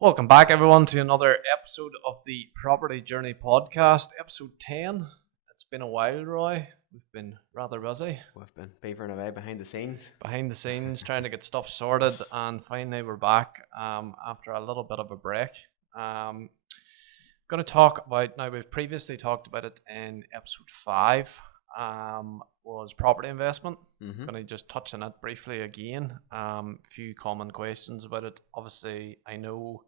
Welcome back, everyone, to another episode of the Property Journey podcast, episode 10. It's been a while, Roy. We've been rather busy We've been beavering away behind behind the scenes, trying to get stuff sorted, and finally we're back after a little bit of a break. Going to talk about, now we've previously talked about it in episode 5, was property investment. Mm-hmm. Going to just touch on it briefly again. Few common questions about it. Obviously, I know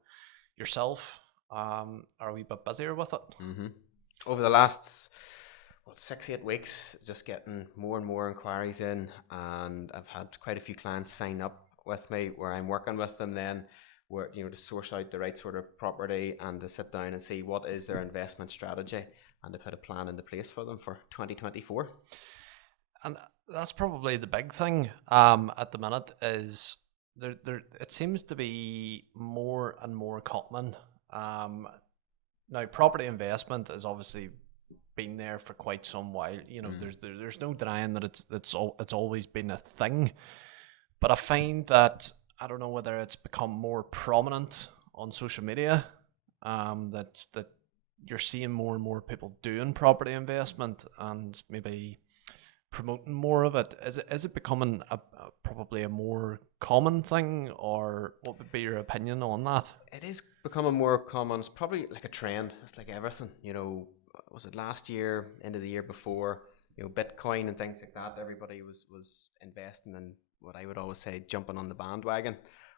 yourself are a wee bit busier with it. Mm-hmm. Over the last 6-8 weeks, just getting more and more inquiries in, and I've had quite a few clients sign up with me where I'm working with them then where to source out the right sort of property and to sit down and see what is their investment strategy and to put a plan into place for them for 2024. And that's probably the big thing at the minute is there it seems to be more and more common. Now property investment has obviously been there for quite some while. There's no denying that it's always been a thing. But I find that I don't know whether it's become more prominent on social media, that you're seeing more and more people doing property investment and maybe promoting more of it. Is it becoming probably a more common thing, or what would be your opinion on that? It is becoming more common. It's probably like a trend. It's like everything. Was it last year, end of the year before? Bitcoin and things like that. Everybody was investing in what I would always say, jumping on the bandwagon.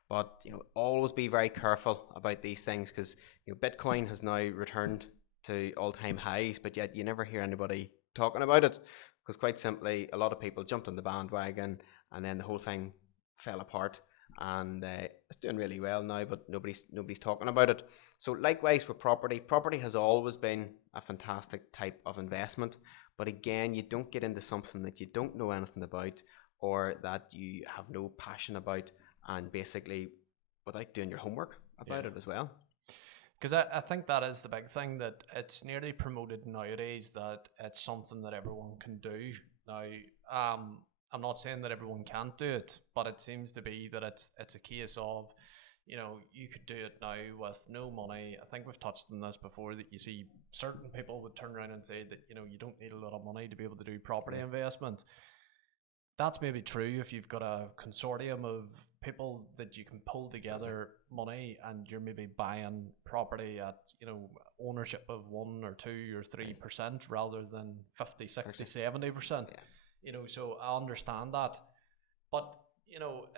But always be very careful about these things because Bitcoin has now returned to all-time highs, but yet you never hear anybody talking about it because quite simply, a lot of people jumped on the bandwagon and then the whole thing fell apart. And it's doing really well now, but nobody's talking about it. So likewise with property has always been a fantastic type of investment. But again, you don't get into something that you don't know anything about or that you have no passion about, and basically without doing your homework about it as well. Because I think that is the big thing, that it's nearly promoted nowadays that it's something that everyone can do. Now, I'm not saying that everyone can't do it, but it seems to be that it's a case of, you could do it now with no money. I think we've touched on this before, that you see certain people would turn around and say that, you don't need a lot of money to be able to do property investment. That's maybe true if you've got a consortium of people that you can pull together money and you're maybe buying property at, ownership of 1 or 2 or 3% rather than 50, 60, 70%. So I understand that. But,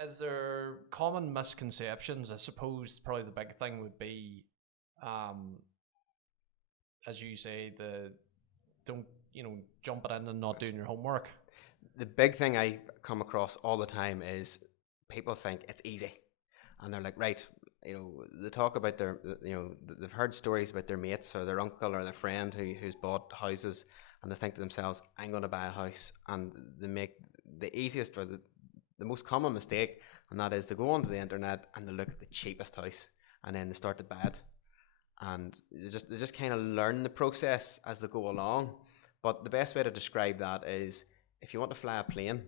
is there common misconceptions? I suppose probably the big thing would be, as you say, don't jump it in and not doing your homework. The big thing I come across all the time is people think it's easy, and they're like, right, they talk about they've heard stories about their mates or their uncle or their friend who's bought houses, and they think to themselves, I'm going to buy a house, and they make the easiest or the most common mistake, and that is they go onto the internet and they look at the cheapest house, and then they start to buy it, and they just kind of learn the process as they go along. But the best way to describe that is, if you want to fly a plane,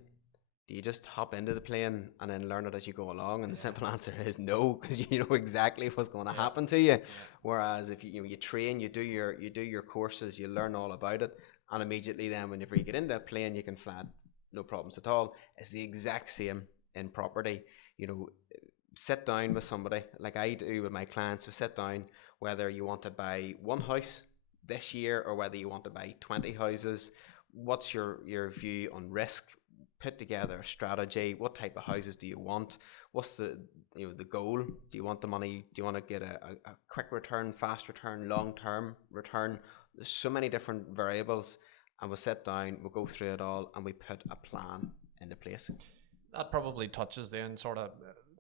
do you just hop into the plane and then learn it as you go along? And the simple answer is no, because you know exactly what's going to happen to you. Whereas if you train, you do your courses, you learn all about it, and immediately then whenever you get into that plane, you can fly it, no problems at all. It's the exact same in property. Sit down with somebody like I do with my clients. We sit down, whether you want to buy one house this year or whether you want to buy 20 houses. What's your view on risk? Put together a strategy. What type of houses do you want? What's the goal? Do you want the money? Do you want to get a quick return, fast return, long-term return? There's so many different variables, and we'll sit down, we'll go through it all, and we put a plan into place. That probably touches then sort of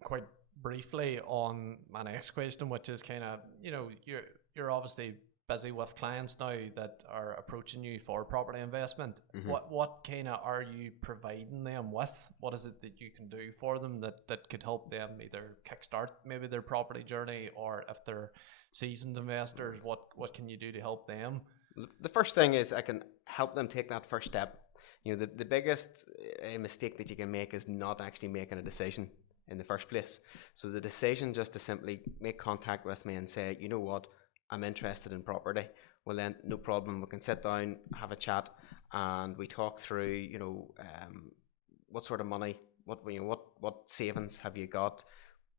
quite briefly on my next question, which is kind of, you're obviously busy with clients now that are approaching you for property investment. Mm-hmm. What kind of are you providing them with? What is it that you can do for them that could help them either kickstart maybe their property journey, or if they're seasoned investors, what can you do to help them? The first thing is I can help them take that first step. The biggest mistake that you can make is not actually making a decision. in the first place. So the decision just to simply make contact with me and say, you know what, I'm interested in property. Well then, no problem. We can sit down, have a chat, and we talk through, what sort of money, what savings have you got,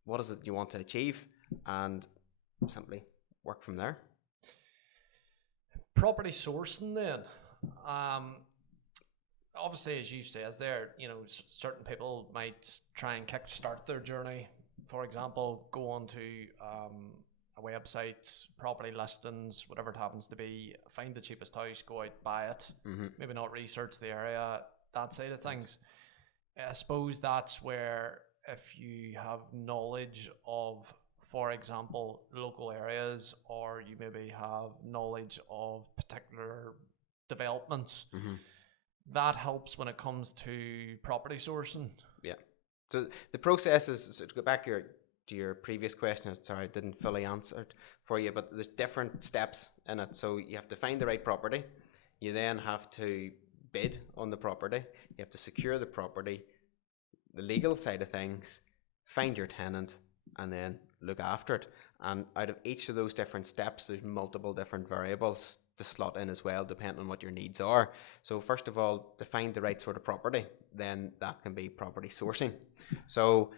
what is it you want to achieve, and simply work from there. Property sourcing then. Obviously, as you said there, certain people might try and kickstart their journey. For example, go onto a website, property listings, whatever it happens to be, find the cheapest house, go out, buy it. Maybe not research the area, that side of things. I suppose that's where, if you have knowledge of, for example, local areas, or you maybe have knowledge of particular developments, that helps when it comes to property sourcing. Yeah. So the process is, so to go back to your previous question, sorry, I didn't fully answer it for you, but there's different steps in it. So you have to find the right property. You then have to bid on the property. You have to secure the property, the legal side of things, find your tenant, and then look after it. And out of each of those different steps, there's multiple different variables to slot in as well, depending on what your needs are. So first of all, to find the right sort of property, then that can be property sourcing. So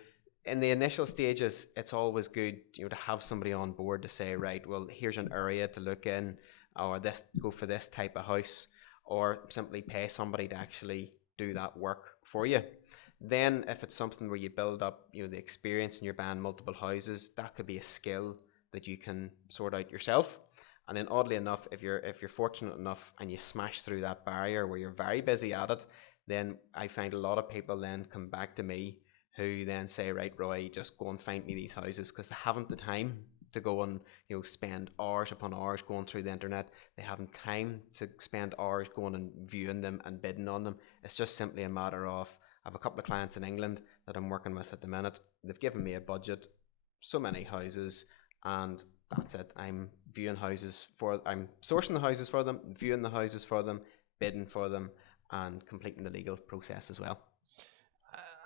in the initial stages, it's always good, to have somebody on board to say, right, well, here's an area to look in, or go for this type of house, or simply pay somebody to actually do that work for you. Then if it's something where you build up, the experience and you're buying multiple houses, that could be a skill that you can sort out yourself. And then oddly enough, if you're fortunate enough and you smash through that barrier where you're very busy at it, then I find a lot of people then come back to me who then say, right, Roy, just go and find me these houses, because they haven't the time to go and spend hours upon hours going through the internet. They haven't time to spend hours going and viewing them and bidding on them. It's just simply a matter of, I have a couple of clients in England that I'm working with at the minute. They've given me a budget, so many houses, and that's it. I'm sourcing the houses for them, viewing the houses for them, bidding for them, and completing the legal process as well.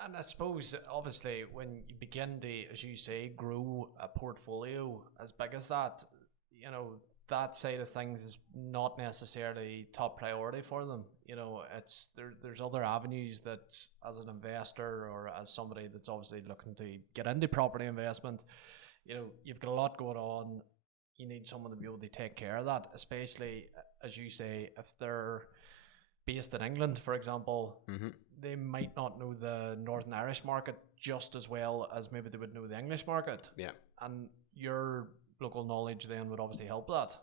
And I suppose, obviously, when you begin to, as you say, grow a portfolio as big as that, that side of things is not necessarily top priority for them. There's other avenues that, as an investor or as somebody that's obviously looking to get into property investment, you've got a lot going on. You need someone to be able to take care of that, especially, as you say, if they're based in England, for example, they might not know the Northern Irish market just as well as maybe they would know the English market. Yeah. And your local knowledge then would obviously help that.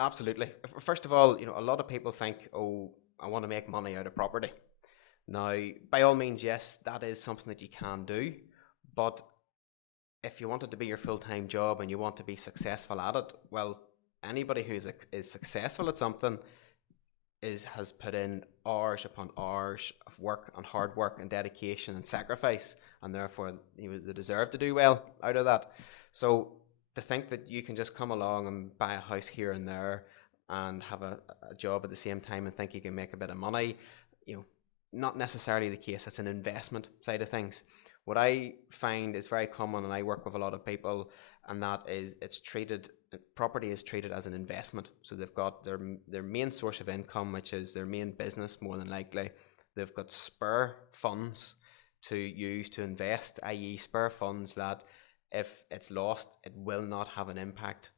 Absolutely. First of all, a lot of people think, oh, I want to make money out of property. Now, by all means, yes, that is something that you can do. But if you want it to be your full-time job and you want to be successful at it, well, anybody who is successful at something has put in hours upon hours of work and hard work and dedication and sacrifice, and therefore they deserve to do well out of that. So to think that you can just come along and buy a house here and there and have a job at the same time and think you can make a bit of money, not necessarily the case. It's an investment side of things. What I find is very common, and I work with a lot of people, and that is property is treated as an investment. So they've got their main source of income, which is their main business, more than likely. They've got spare funds to use to invest, i.e. spare funds that if it's lost, it will not have an impact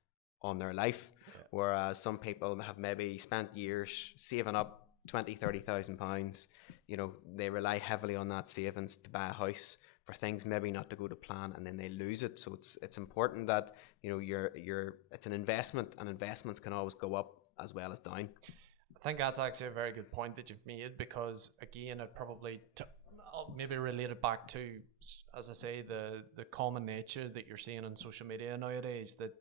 on their life. Yeah. Whereas some people have maybe spent years saving up 20,000, 30,000 pounds. They rely heavily on that savings to buy a house for things maybe not to go to plan, and then they lose it. So it's important that it's an investment, and investments can always go up as well as down. I think that's actually a very good point that you've made, because again, it probably I'll maybe relate it back to, as I say, the common nature that you're seeing on social media nowadays, that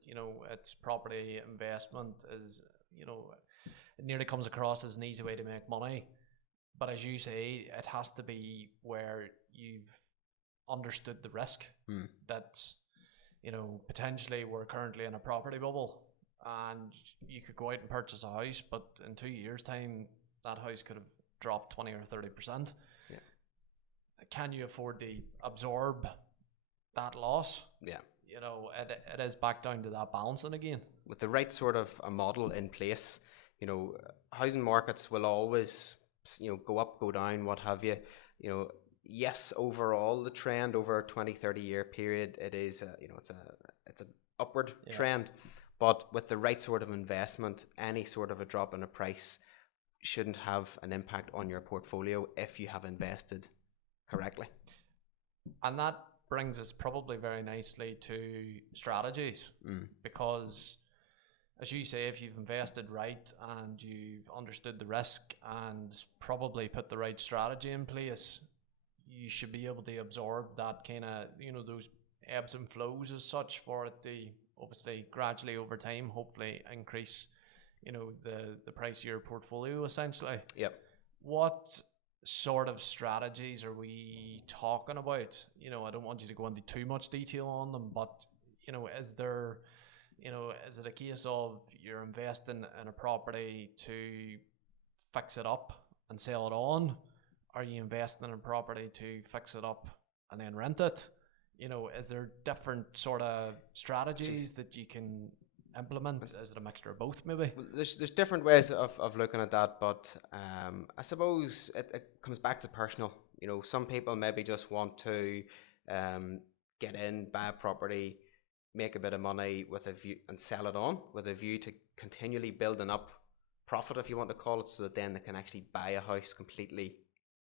it's property investment is it nearly comes across as an easy way to make money, but as you say, it has to be where you've understood the risk that potentially we're currently in a property bubble, and you could go out and purchase a house, but in 2 years' time that house could have dropped 20 or 30%. Yeah. can you afford to absorb that loss? Yeah. You know, it is back down to that balancing again. With the right sort of a model in place, you know, housing markets will always, you know, go up, go down, what have you. You know, yes, overall the trend over a 20, 30-year period, it is, you know, it's an upward trend. But with the right sort of investment, any sort of a drop in a price shouldn't have an impact on your portfolio if you have invested correctly. And that brings us probably very nicely to strategies, because as you say, if you've invested right and you've understood the risk and probably put the right strategy in place, you should be able to absorb that kind of, you know, those ebbs and flows as such, for it to obviously gradually over time hopefully increase, you know, the price of your portfolio essentially. Yep. What sort of strategies are we talking about? You know, I don't want you to go into too much detail on them, but, you know, is there, you know, is it a case of you're investing in a property to fix it up and sell it on? Are you investing in a property to fix it up and then rent it? You know, is there different sort of strategies that you can implement? Is it a mixture of both maybe? Well, there's different ways of looking at that, but I suppose it comes back to personal. You know, some people maybe just want to get in, buy a property, make a bit of money with a view, and sell it on with a view to continually building up profit, if you want to call it, so that then they can actually buy a house completely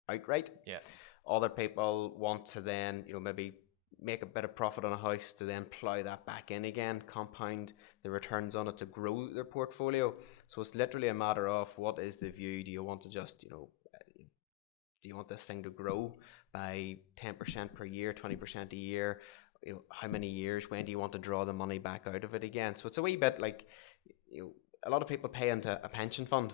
outright. Yeah. Other people want to then, you know, maybe make a bit of profit on a house to then plow that back in again, compound the returns on it to grow their portfolio. So it's literally a matter of what is the view. Do you want to just, you know, do you want this thing to grow by 10% per year, 20% a year? You know, how many years? When do you want to draw the money back out of it again? So it's a wee bit like, you know, a lot of people pay into a pension fund,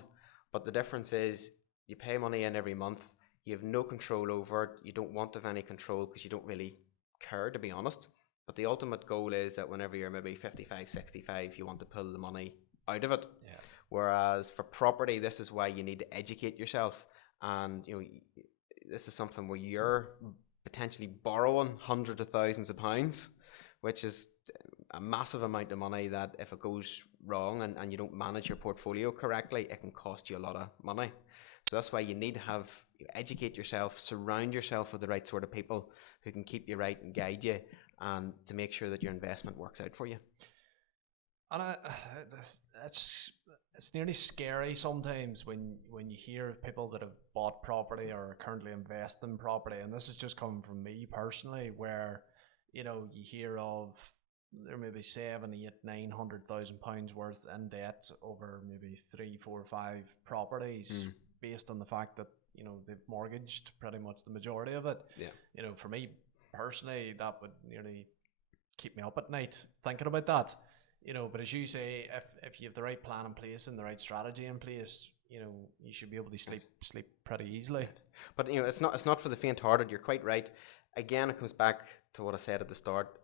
but the difference is you pay money in every month. You have no control over it. You don't want to have any control because you don't really care, to be honest. But the ultimate goal is that whenever you're maybe 55, 65, you want to pull the money out of it. Yeah. Whereas for property, this is why you need to educate yourself. And, you know, this is something where you're potentially borrowing hundreds of thousands of pounds, which is a massive amount of money that if it goes wrong and you don't manage your portfolio correctly, it can cost you a lot of money. So that's why you need to educate yourself, surround yourself with the right sort of people who can keep you right and guide you, and to make sure that your investment works out for you. And it's nearly scary sometimes when you hear of people that have bought property or are currently investing in property, and this is just coming from me personally, where, you know, you hear of there may be 700, 800, 900,000 pounds worth in debt over maybe 3, 4, 5 properties, based on the fact that, you know, they've mortgaged pretty much the majority of it. Yeah. You know, for me personally, that would nearly keep me up at night thinking about that. You know, but as you say, if you have the right plan in place and the right strategy in place, you know, you should be able to sleep pretty easily. But, you know, it's not for the faint-hearted. You're quite right. Again, it comes back to what I said at the start.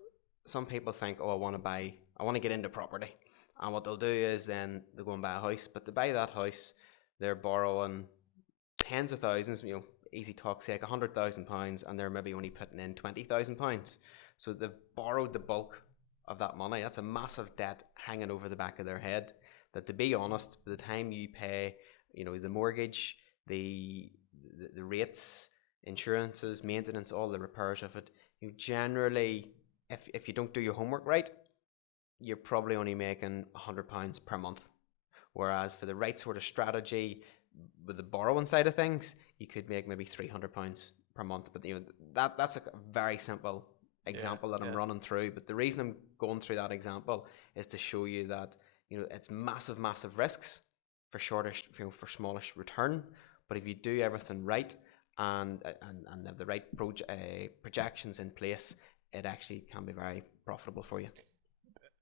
Some people think, oh, I want to get into property, and what they'll do is then they'll go and buy a house. But to buy that house, they're borrowing tens of thousands. You know, easy talk sake, £100,000, and they're maybe only putting in £20,000. So they've borrowed the bulk of that money. That's a massive debt hanging over the back of their head, that, to be honest, by the time you pay, you know, the mortgage, the rates, insurances, maintenance, all the repairs of it, you generally, if you don't do your homework right, you're probably only making £100 per month. Whereas for the right sort of strategy with the borrowing side of things, you could make maybe £300 per month. But, you know, that's a very simple example that I'm running through. But the reason I'm going through that example is to show you that, you know, it's massive risks for shortish, you know, for smallish return. But if you do everything right and have the right projections in place, it actually can be very profitable for you.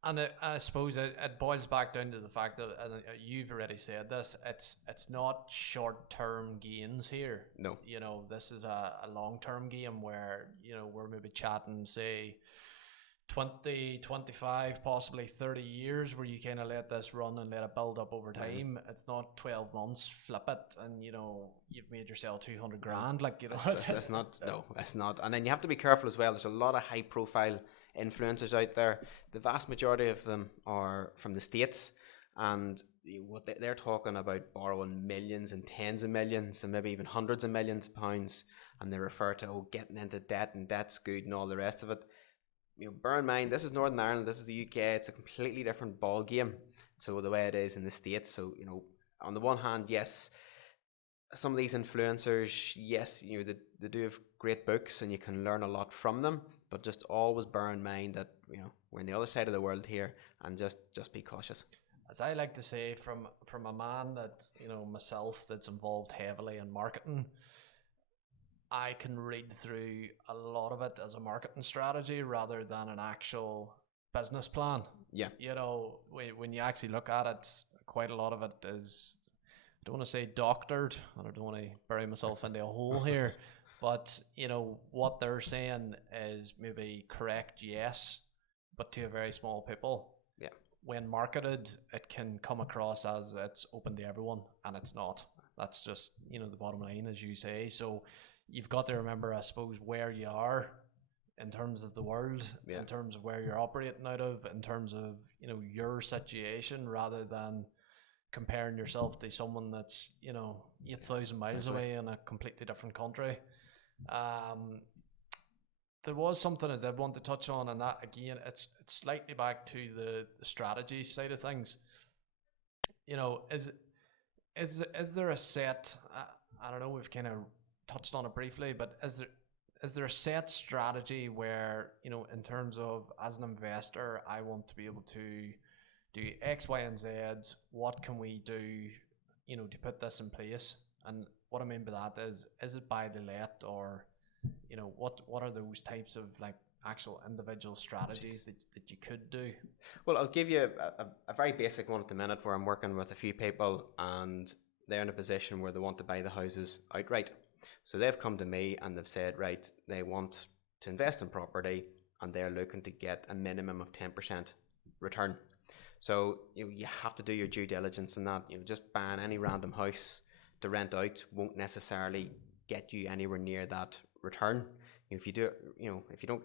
And I suppose it boils back down to the fact that, and you've already said this, it's not short-term gains here. No. You know, this is a long-term game where, you know, we're maybe chatting, say, 20, 25, possibly 30 years where you kind of let this run and let it build up over time. It's not 12 months, flip it, and you've made yourself 200 grand. Like, it's not, no, it's not. And then you have to be careful as well. There's a lot of high profile influencers out there. The vast majority of them are from the States, and what they're talking about borrowing millions and tens of millions and maybe even hundreds of millions of pounds, and they refer to getting into debt and debt's good and all the rest of it. Bear in mind, this is Northern Ireland, this is the UK. It's a completely different ball game to the way it is in the States. So on the one hand, yes, some of these influencers, yes, they do have great books and you can learn a lot from them, but just always bear in mind that we're on the other side of the world here, and just be cautious. As I like to say, from a man that myself, that's involved heavily in marketing, I can read through a lot of it as a marketing strategy rather than an actual business plan. Yeah. When you actually look at it, quite a lot of it is, I don't want to say doctored, and I don't want to bury myself into a hole here, but what they're saying is maybe correct, yes, but to a very small people. Yeah. When marketed, it can come across as it's open to everyone, and it's not. That's just, the bottom line, as you say. So you've got to remember, I suppose, where you are in terms of the world, yeah, in terms of where you're operating out of, in terms of, your situation, rather than comparing yourself to someone that's, 8,000 miles away in a completely different country. There was something I did want to touch on, and that, again, it's slightly back to the strategy side of things. Is there a set, I don't know, we've kind of touched on it briefly, but is there a set strategy where, in terms of, as an investor, I want to be able to do X, Y, and Z, what can we do, to put this in place? And what I mean by that is it buy the let, or, what are those types of like actual individual strategies that you could do? Well, I'll give you a very basic one at the minute, where I'm working with a few people and they're in a position where they want to buy the houses outright. So they've come to me and they've said, right, they want to invest in property and they're looking to get a minimum of 10% return. So you have to do your due diligence in that. Just buying any random house to rent out won't necessarily get you anywhere near that return. If you do, if you don't,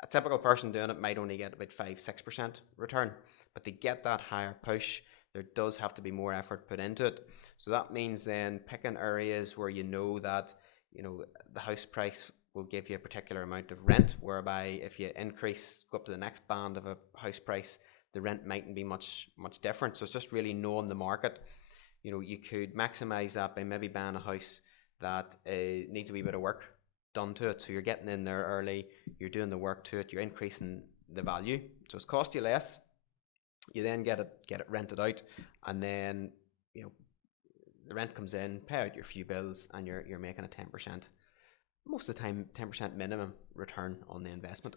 a typical person doing it might only get about 5-6% return. But to get that higher push, there does have to be more effort put into it. So that means then picking areas where that the house price will give you a particular amount of rent, whereby if you go up to the next band of a house price, the rent mightn't be much different. So it's just really knowing the market. You could maximize that by maybe buying a house that needs a wee bit of work done to it. So you're getting in there early, you're doing the work to it, you're increasing the value, so it's cost you less. You then get it rented out, and then the rent comes in, pay out your few bills, and you're making a 10%, most of the time 10% minimum return on the investment.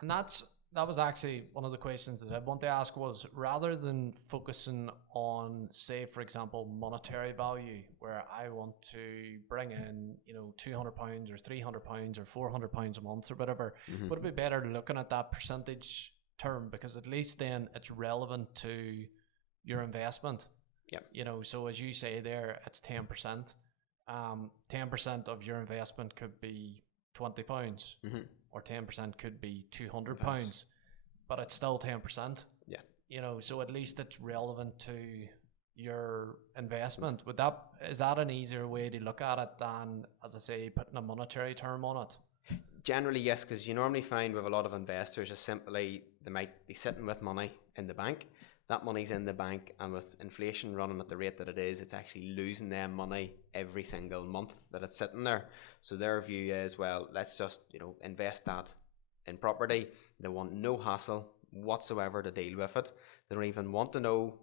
And that was actually one of the questions that I want to ask, was, rather than focusing on, say, for example, monetary value, where I want to bring in, £200 or £300 or £400 a month or whatever, would it be better looking at that percentage term, because at least then it's relevant to your investment? Yeah. So as you say there, it's 10%. 10% of your investment could be £20, or 10% could be £200, but it's still 10%. Yeah. So at least it's relevant to your investment. Is that an easier way to look at it than, as I say, putting a monetary term on it? Generally, yes, because you normally find with a lot of investors is simply they might be sitting with money in the bank. That money's in the bank, and with inflation running at the rate that it is, it's actually losing them money every single month that it's sitting there. So their view is, well, let's just invest that in property. They want no hassle whatsoever to deal with it. They don't even want to know,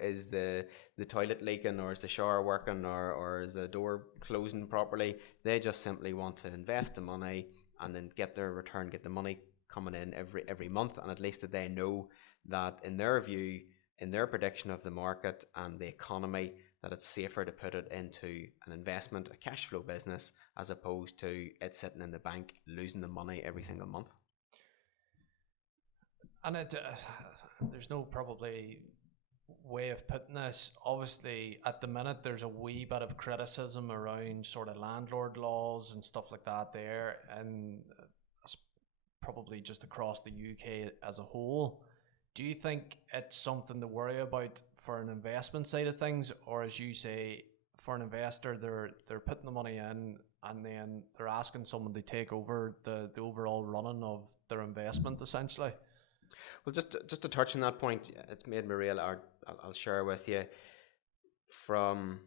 is the toilet leaking, or is the shower working, or is the door closing properly. They just simply want to invest the money and then get their return, get the money coming in every month, and at least that they know that in their view, in their prediction of the market and the economy, that it's safer to put it into an investment, a cash flow business, as opposed to it sitting in the bank losing the money every single month. And there's no probably way of putting this. Obviously, at the minute, there's a wee bit of criticism around sort of landlord laws and stuff like that there, and probably just across the UK as a whole. Do you think it's something to worry about for an investment side of things, or as you say, for an investor, they're putting the money in and then they're asking someone to take over the overall running of their investment essentially? Well, just to touch on that point, it's made me real. I'll share with you from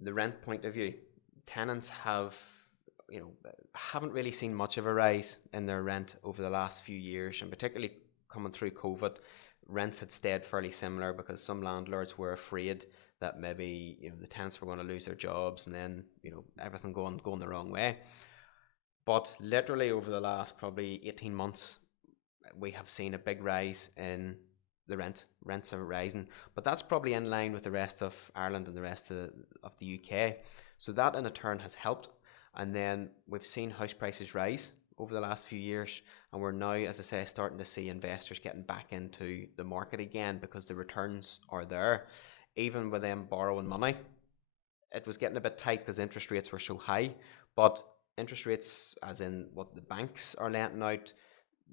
the rent point of view. Tenants haven't really seen much of a rise in their rent over the last few years, and particularly coming through COVID, rents had stayed fairly similar because some landlords were afraid that maybe the tenants were going to lose their jobs and then everything going the wrong way. But literally over the last probably 18 months, we have seen a big rise in the rents are rising, but that's probably in line with the rest of Ireland and the rest of the UK, so that in a turn has helped. And then we've seen house prices rise over the last few years, and we're now, as I say, starting to see investors getting back into the market again because the returns are there. Even with them borrowing money, it was getting a bit tight because interest rates were so high, but interest rates, as in what the banks are lending out,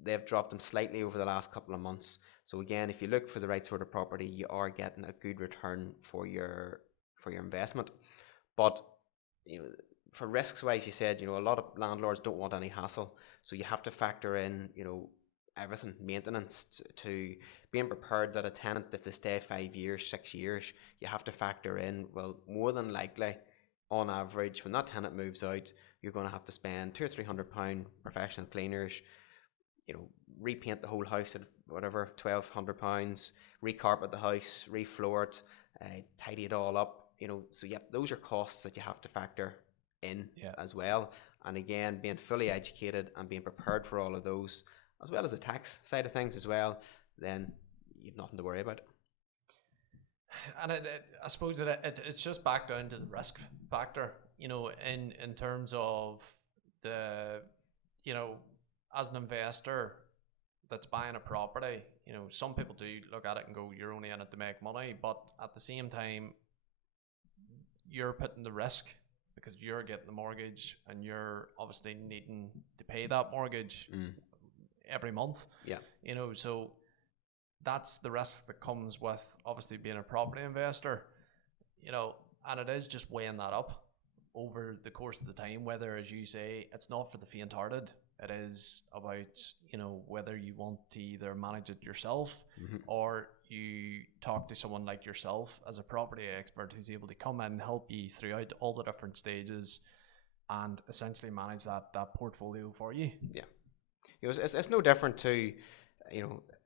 they've dropped them slightly over the last couple of months. So again, if you look for the right sort of property, you are getting a good return for your investment. But for risks wise, you said a lot of landlords don't want any hassle, so you have to factor in everything, maintenance to being prepared that a tenant, if they stay 5 years, 6 years, you have to factor in, well, more than likely on average when that tenant moves out, you're going to have to spend £200 or £300 professional cleaners, repaint the whole house at whatever, £1,200, recarpet the house, refloor it, tidy it all up, so yeah, those are costs that you have to factor in as well. And again, being fully educated and being prepared for all of those, as well as the tax side of things as well, then you've nothing to worry about. And I suppose it's just back down to the risk factor, in terms of the, as an investor that's buying a property, some people do look at it and go, you're only in it to make money, but at the same time, you're putting the risk because you're getting the mortgage and you're obviously needing to pay that mortgage every month. Yeah. So that's the risk that comes with obviously being a property investor, and it is just weighing that up over the course of the time, whether, as you say, it's not for the faint-hearted. It is about, whether you want to either manage it yourself or you talk to someone like yourself as a property expert who's able to come in and help you throughout all the different stages and essentially manage that portfolio for you. Yeah. It's no different to,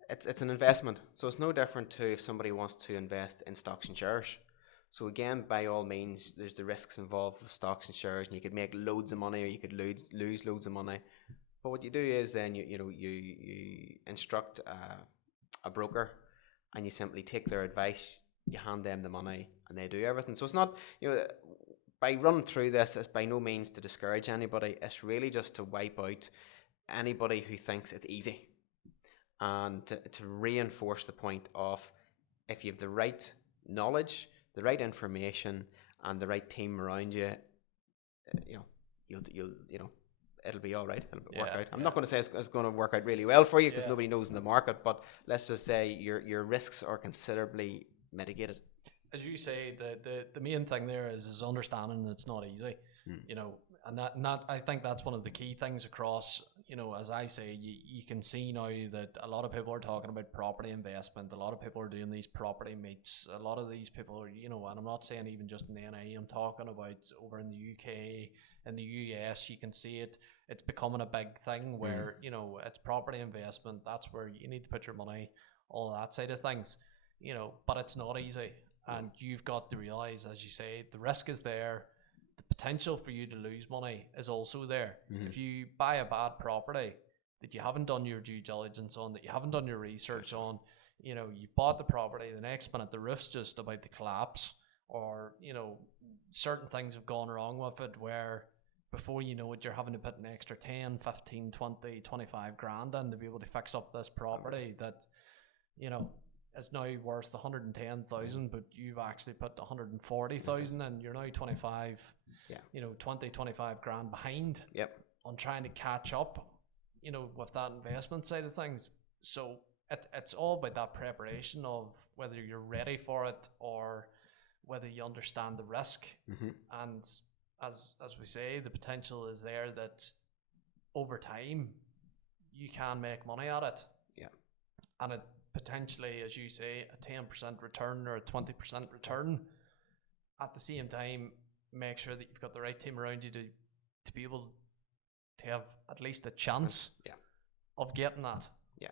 it's an investment. So it's no different to if somebody wants to invest in stocks and shares. So again, by all means, there's the risks involved with stocks and shares, and you could make loads of money or you could lose loads of money. But what you do is then you instruct a broker, and you simply take their advice, you hand them the money, and they do everything. So it's not, by running through this, it's by no means to discourage anybody. It's really just to wipe out anybody who thinks it's easy, and to reinforce the point of, if you have the right knowledge, the right information, and the right team around you, it'll be all right. It'll work out. I'm not going to say it's going to work out really well for you because nobody knows in the market, but let's just say your risks are considerably mitigated. As you say, the main thing there is understanding it's not easy, and that I think that's one of the key things across, as I say, you can see now that a lot of people are talking about property investment. A lot of people are doing these property meets. A lot of these people are, and I'm not saying even just in the NI, I'm talking about over in the UK, in the US, you can see it. It's becoming a big thing where, it's property investment. That's where you need to put your money, all that side of things, but it's not easy. And you've got to realize, as you say, the risk is there. The potential for you to lose money is also there. If you buy a bad property that you haven't done your due diligence on, that you haven't done your research on, you bought the property, the next minute the roof's just about to collapse, or certain things have gone wrong with it where before you know it, you're having to put an extra 10, 15, 20, 25 grand in to be able to fix up this property that, you know, is now worth 110,000, but you've actually put 140,000 in. You're now 25, Yeah. you know, 20, 25 grand behind Yep. on trying to catch up, you know, with that investment side of things. So it's all about that preparation of whether you're ready for it or whether you understand the risk. And as we say, the potential is there that over time you can make money at it. Yeah. And it potentially, as you say, a 10% return or a 20% return. At the same time, make sure that you've got the right team around you to be able to have at least a chance of getting that. Yeah.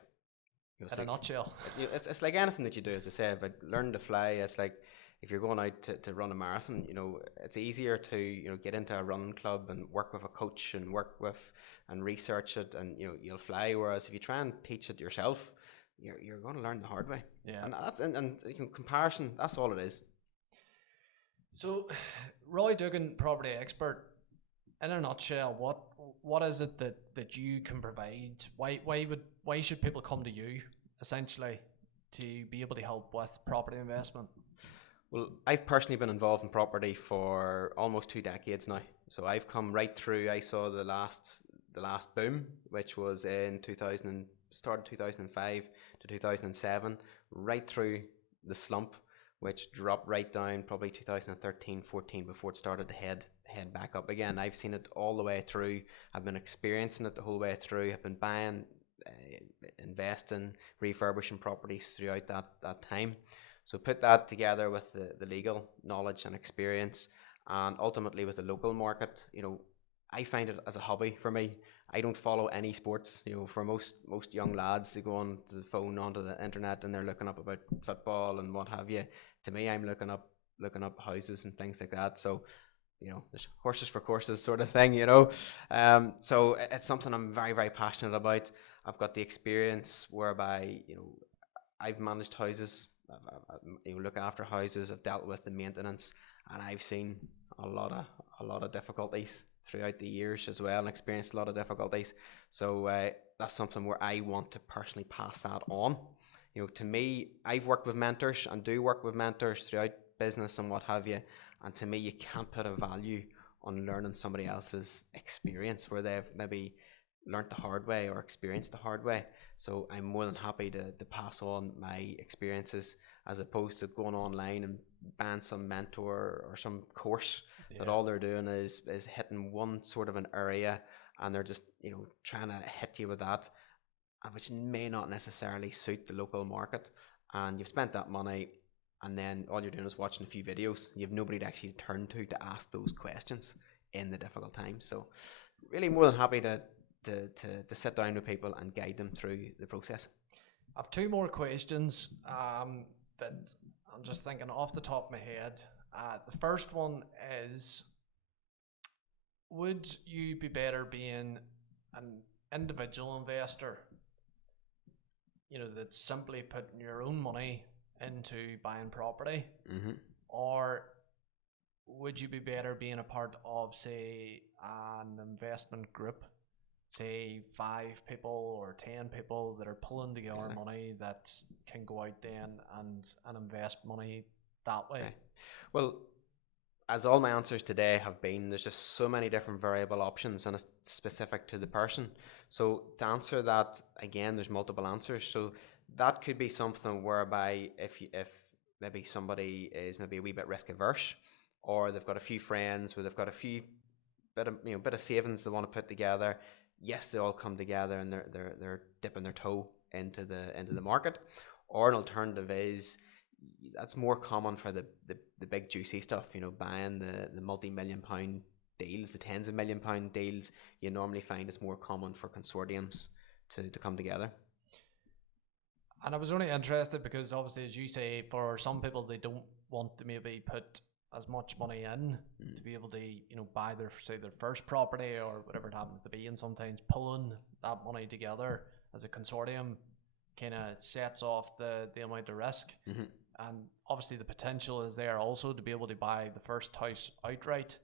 In a nutshell. It's like anything that you do, as I say, about learning to fly. It's like if you're going out to run a marathon, you know, it's easier to, you know, get into a running club and work with a coach and work with and research it, and, you know, you'll fly. Whereas if you try and teach it yourself, you're going to learn the hard way. Yeah. And that's and you know, comparison, that's all it is. So, Roy Dougan, property expert. In a nutshell, what is it that you can provide? Why should people come to you, essentially, to be able to help with property investment? Well, I've personally been involved in property for almost 2 decades now. So I've come right through. I saw the last boom, which was in 2005 to 2007, right through the slump, which dropped right down probably 2013, 14 before it started to head back up again. I've seen it all the way through. I've been experiencing it the whole way through. I've been buying, investing, refurbishing properties throughout that time. So put that together with the legal knowledge and experience, and ultimately with the local market, you know, I find it as a hobby for me. I don't follow any sports. You know, for most young lads, they go on to the phone, onto the internet, and they're looking up about football and what have you. To me, I'm looking up houses and things like that. So, you know, there's horses for courses sort of thing, you know. So it's something I'm very, very passionate about. I've got the experience whereby, you know, I've managed houses, you look after houses, I've dealt with the maintenance, and I've seen a lot of difficulties throughout the years as well, and experienced a lot of difficulties. So that's something where I want to personally pass that on. You know, to me, I've worked with mentors and do work with mentors throughout business and what have you. And to me, you can't put a value on learning somebody else's experience where they've maybe learnt the hard way or experienced the hard way. So I'm more than happy to pass on my experiences, as opposed to going online and buying some mentor or some course that all they're doing is hitting one sort of an area, and they're just, you know, trying to hit you with that, which may not necessarily suit the local market. And you've spent that money, and then all you're doing is watching a few videos. You have nobody to actually turn to ask those questions in the difficult times. So really more than happy to sit down with people and guide them through the process. I have 2 more questions that I'm just thinking off the top of my head. The first one is, would you be better being an individual investor, you know, that's simply putting your own money into buying property, or would you be better being a part of, say, an investment group, say 5 people or 10 people that are pulling together money that can go out then and invest money that way? Well, as all my answers today have been, there's just so many different variable options, and it's specific to the person. So to answer that, again, there's multiple answers. So that could be something whereby if maybe somebody is maybe a wee bit risk averse, or they've got a few friends where they've got a few bit of savings they want to put together. Yes, they all come together and they're dipping their toe into the market. Or an alternative is, that's more common for the big juicy stuff, you know, buying the multi-million pound deals, the tens of million pound deals. You normally find it's more common for consortiums to come together. And I was only interested because obviously, as you say, for some people, they don't want to maybe put as much money in to be able to, you know, buy their first property or whatever it happens to be. And sometimes pulling that money together as a consortium kind of sets off the amount of risk. And obviously the potential is there also to be able to buy the first house outright.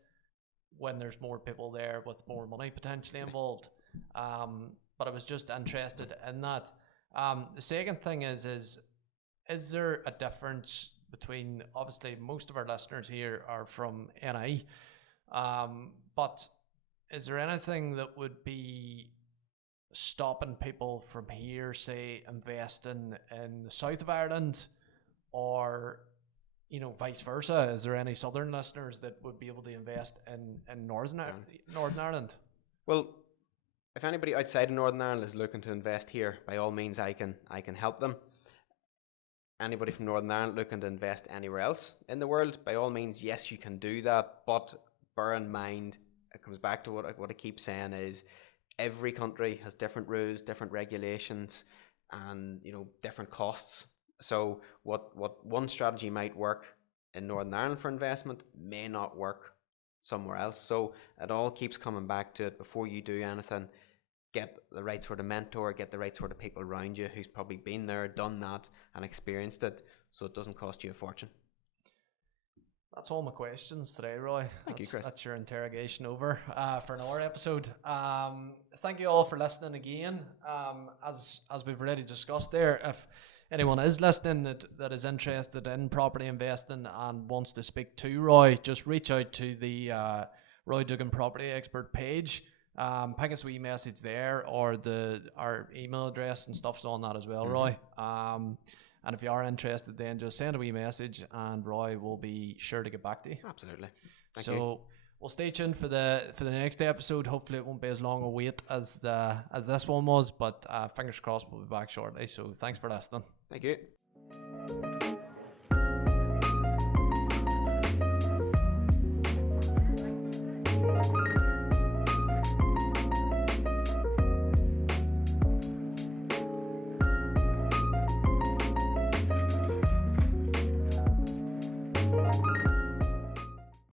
when there's more people there with more money potentially involved. But I was just interested in that. The second thing is there a difference between, obviously most of our listeners here are from NI, but is there anything that would be stopping people from here, say, investing in the south of Ireland, or vice versa? Is there any southern listeners that would be able to invest in Northern Ireland? Well, if anybody outside of Northern Ireland is looking to invest here, by all means I can help them. Anybody from Northern Ireland looking to invest anywhere else in the world, by all means, yes, you can do that, but bear in mind, it comes back to what I keep saying is, every country has different rules, different regulations, and different costs. So what one strategy might work in Northern Ireland for investment may not work somewhere else. So it all keeps coming back to it. Before you do anything, get the right sort of mentor, get the right sort of people around you who's probably been there, done that, and experienced it, so it doesn't cost you a fortune. That's all my questions today, Roy. Thank you, Chris. That's your interrogation over for another episode. Thank you all for listening again. As we've already discussed there, if anyone is listening that is interested in property investing and wants to speak to Roy, just reach out to the Roy Dougan Property Expert page. Ping us a wee message there, or our email address and stuff's on that as well, Roy. And if you are interested, then just send a wee message and Roy will be sure to get back to you. Absolutely. Thank so you. We'll stay tuned for the next episode. Hopefully it won't be as long a wait as this one was, but fingers crossed we'll be back shortly. So thanks for listening. Thank you.